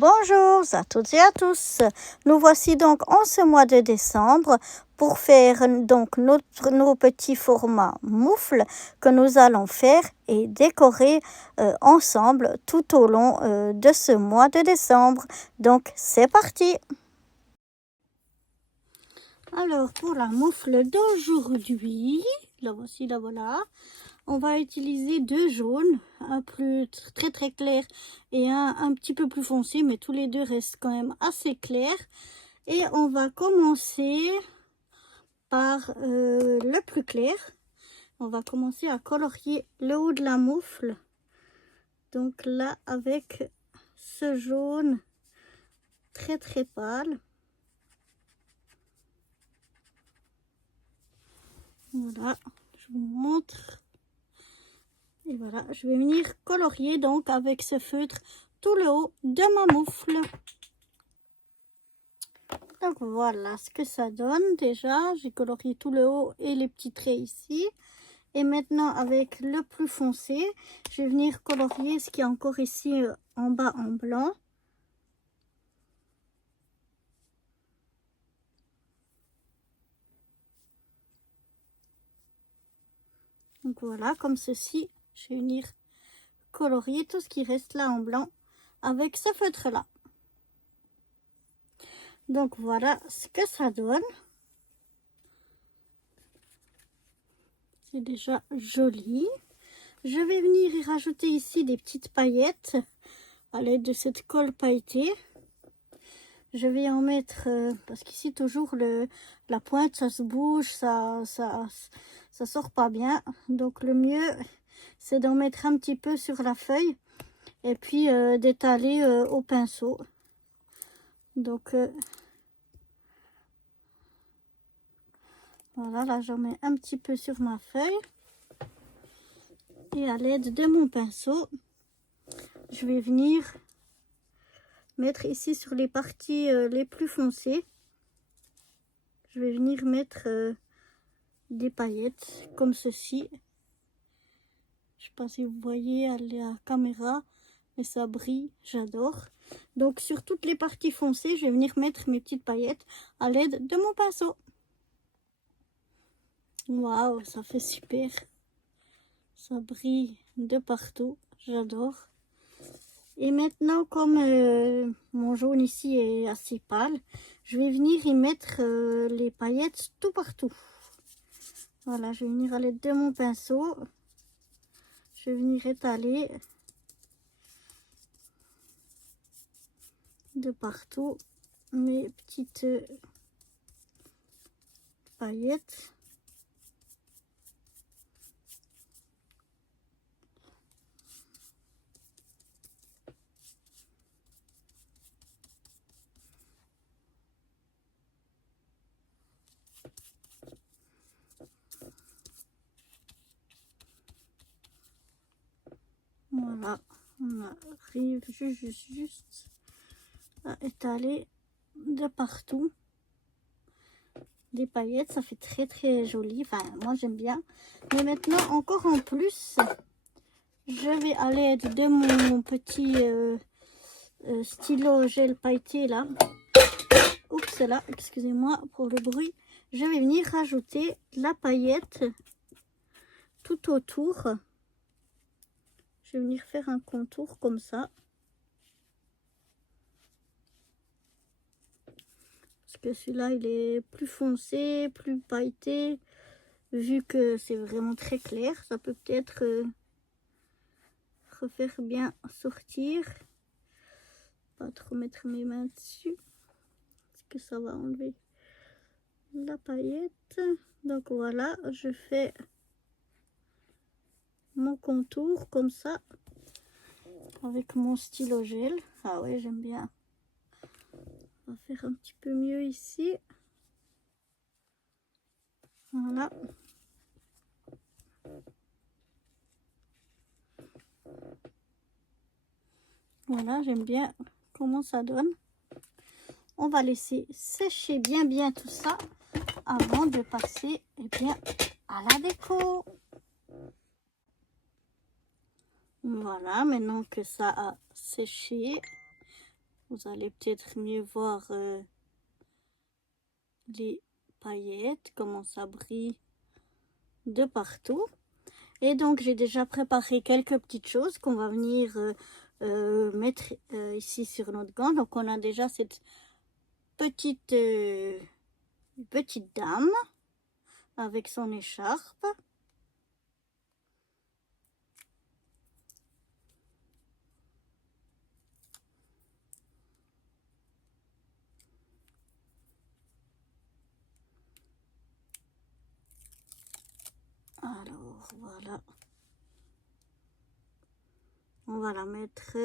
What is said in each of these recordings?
Bonjour à toutes et à tous. Nous voici donc en ce mois de décembre pour faire donc nos petits formats moufles que nous allons faire et décorer ensemble tout au long de ce mois de décembre. Donc c'est parti. Alors pour la moufle d'aujourd'hui, la voici, la voilà. On va utiliser deux jaunes, un plus très clair et un petit peu plus foncé, mais tous les deux restent quand même assez clairs. Et on va commencer par le plus clair. On va commencer à colorier le haut de la moufle. Donc là, avec ce jaune très pâle. Voilà, je vous montre. Et voilà, je vais venir colorier donc avec ce feutre tout le haut de ma moufle. Donc voilà ce que ça donne déjà. J'ai colorié tout le haut et les petits traits ici. Et maintenant avec le plus foncé, je vais venir colorier ce qui est encore ici en bas en blanc. Donc voilà, comme ceci, je vais venir colorier tout ce qui reste là en blanc avec ce feutre là. Donc voilà ce que ça donne. C'est déjà joli. Je vais venir y rajouter ici des petites paillettes à l'aide de cette colle pailletée. Je vais en mettre, parce qu'ici toujours la pointe ça se bouge, ça sort pas bien. Donc le mieux c'est d'en mettre un petit peu sur la feuille et puis d'étaler au pinceau. Donc voilà, là j'en mets un petit peu sur ma feuille. Et à l'aide de mon pinceau, je vais venir mettre ici sur les parties les plus foncées. Je vais venir mettre des paillettes comme ceci. Je sais pas si vous voyez à la caméra, mais ça brille, j'adore. Donc sur toutes les parties foncées, je vais venir mettre mes petites paillettes à l'aide de mon pinceau. Waouh, ça fait super. Ça brille de partout, j'adore. Et maintenant, comme mon jaune ici est assez pâle, je vais venir y mettre les paillettes tout partout. Voilà, je vais venir à l'aide de mon pinceau. Je vais venir étaler de partout mes petites paillettes. Voilà, on arrive juste à étaler de partout des paillettes. Ça fait très joli. Enfin, moi j'aime bien. Mais maintenant, encore en plus, je vais à l'aide de mon petit stylo gel pailleté là. Oups là, excusez-moi pour le bruit. Je vais venir rajouter la paillette tout autour. Je vais venir faire un contour comme ça. Parce que celui-là, il est plus foncé, plus pailleté. Vu que c'est vraiment très clair, ça peut peut-être refaire bien sortir. Pas trop mettre mes mains dessus. Parce que ça va enlever la paillette. Donc voilà, je fais mon contour comme ça. Avec mon stylo gel. Ah ouais, j'aime bien. On va faire un petit peu mieux ici. Voilà. Voilà, j'aime bien comment ça donne. On va laisser sécher bien tout ça avant de passer à la déco. Voilà, maintenant que ça a séché, Vous allez peut-être mieux voir les paillettes, comment ça brille de partout. Et donc j'ai déjà préparé quelques petites choses qu'on va venir mettre ici sur notre gant. Donc on a déjà cette petite dame avec son écharpe. Alors voilà, on va la mettre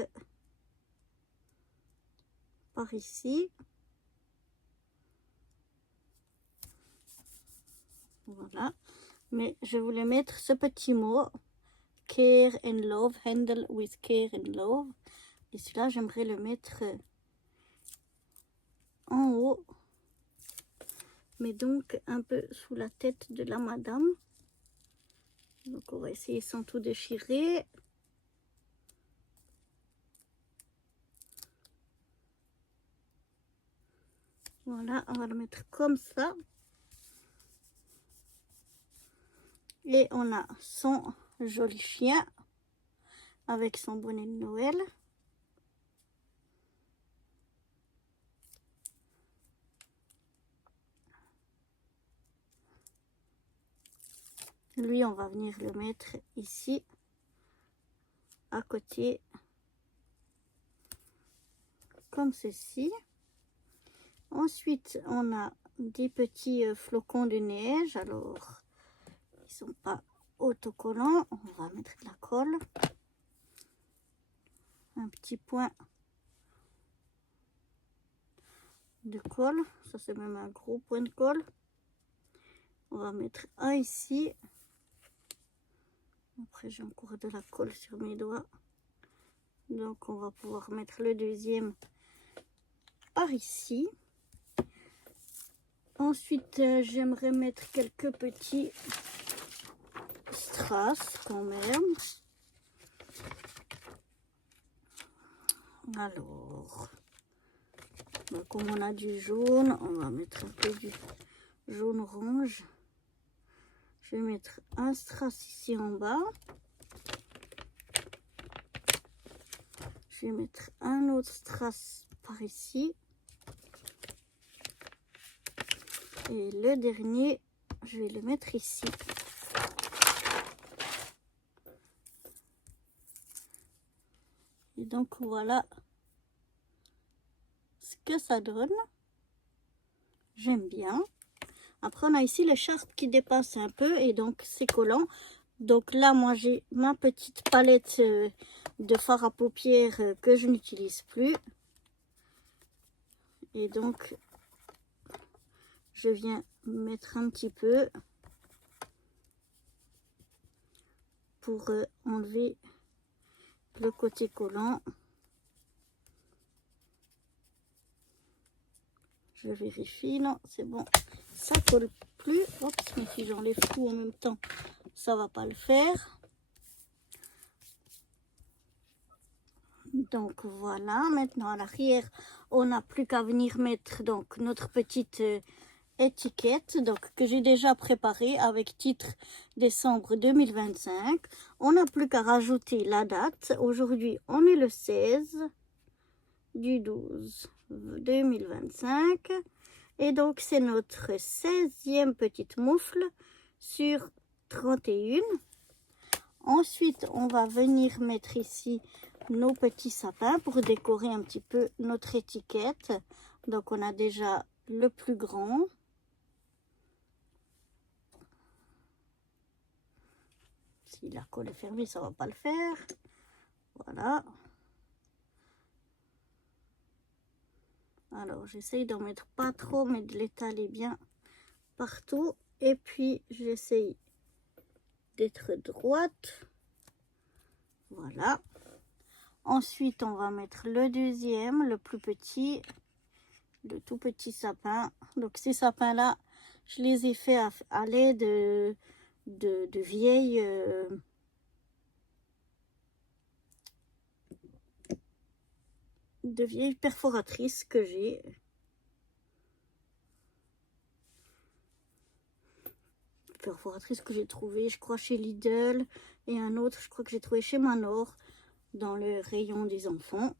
par ici. Voilà, mais je voulais mettre ce petit mot care and love, handle with care and love, et celui-là j'aimerais le mettre en haut, mais donc un peu sous la tête de la madame. Donc on va essayer sans tout déchirer. Voilà, on va le mettre comme ça. Et on a son joli chien avec son bonnet de Noël. Lui, on va venir le mettre ici, à côté, comme ceci. Ensuite, on a des petits flocons de neige. Alors, ils sont pas autocollants. On va mettre de la colle. Un petit point de colle. Ça, c'est même un gros point de colle. On va mettre un ici. Après, j'ai encore de la colle sur mes doigts. Donc, on va pouvoir mettre le deuxième par ici. Ensuite, j'aimerais mettre quelques petits strass quand même. Alors, comme on a du jaune, on va mettre un peu du jaune orange. Je vais mettre un strass ici en bas. Je vais mettre un autre strass par ici. Et le dernier, je vais le mettre ici. Et donc voilà ce que ça donne. J'aime bien. Après on a ici l'écharpe qui dépasse un peu et donc c'est collant. Donc là moi j'ai ma petite palette de fard à paupières que je n'utilise plus. Et donc je viens mettre un petit peu pour enlever le côté collant. Je vérifie, non c'est bon, ça colle plus. Hop, mais si j'enlève tout en même temps ça va pas le faire. Donc voilà, maintenant à l'arrière on n'a plus qu'à venir mettre donc notre petite étiquette donc que j'ai déjà préparée avec titre décembre 2025. On n'a plus qu'à rajouter la date. Aujourd'hui on est le 16 du 12 2025 et donc c'est notre 16e petite moufle sur 31. Ensuite on va venir mettre ici nos petits sapins pour décorer un petit peu notre étiquette. Donc on a déjà le plus grand. Si la colle est fermée, ça va pas le faire. Voilà. Alors j'essaye d'en mettre pas trop, mais de l'étaler bien partout. Et puis j'essaye d'être droite. Voilà. Ensuite on va mettre le deuxième, le plus petit, le tout petit sapin. Donc ces sapins là, je les ai fait à l'aide de vieilles de vieilles perforatrices que j'ai. Perforatrice que j'ai trouvé, je crois, chez Lidl, et un autre, je crois que j'ai trouvé chez Manor, dans le rayon des enfants,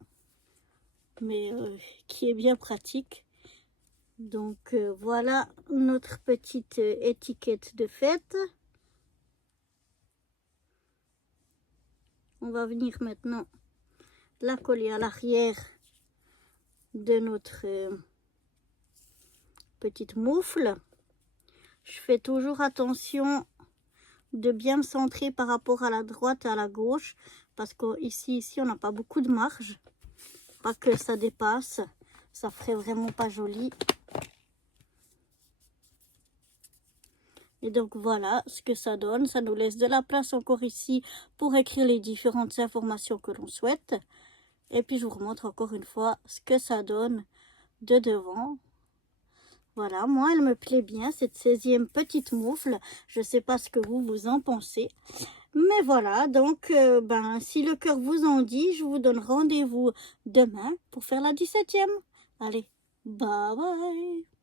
mais qui est bien pratique. Donc voilà notre petite étiquette de fête. On va venir maintenant la coller à l'arrière de notre petite moufle. Je fais toujours attention de bien me centrer par rapport à la droite et à la gauche, parce qu'ici on n'a pas beaucoup de marge, pas que ça dépasse, ça ferait vraiment pas joli. Et donc voilà ce que ça donne, ça nous laisse de la place encore ici pour écrire les différentes informations que l'on souhaite. Et puis je vous remontre encore une fois ce que ça donne de devant. Voilà, moi elle me plaît bien cette 16e petite moufle, je sais pas ce que vous en pensez. Mais voilà, donc si le cœur vous en dit, je vous donne rendez-vous demain pour faire la 17e. Allez, bye bye.